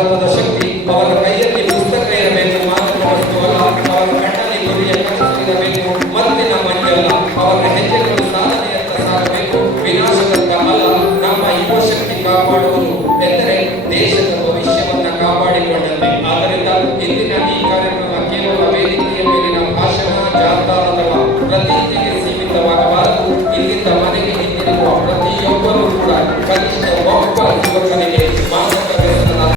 ಭಾರತದ ಶಕ್ತಿ ಅವರ ಕೈಯಲ್ಲಿ ಪುಸ್ತಕ ಇರಬೇಕು, ಮಾತ್ರ ವಸ್ತು ಅಲ್ಲ. ಅವರ ಕಣ್ಣಲ್ಲಿ ಗುರಿಯ ಕನಸು ಇರಬೇಕು, ಮತ್ತೆ ಮಂಜಲ್ಲ. ಅವರ ಹೆಜ್ಜೆಗಳು ಸಾಧನೆಯತ್ತ ಸಾಗಬೇಕು, ವಿನಾಶದತ್ತ ಅಲ್ಲ. ನಮ್ಮ ಯುವ ಶಕ್ತಿ ಕಾಪಾಡುವುದು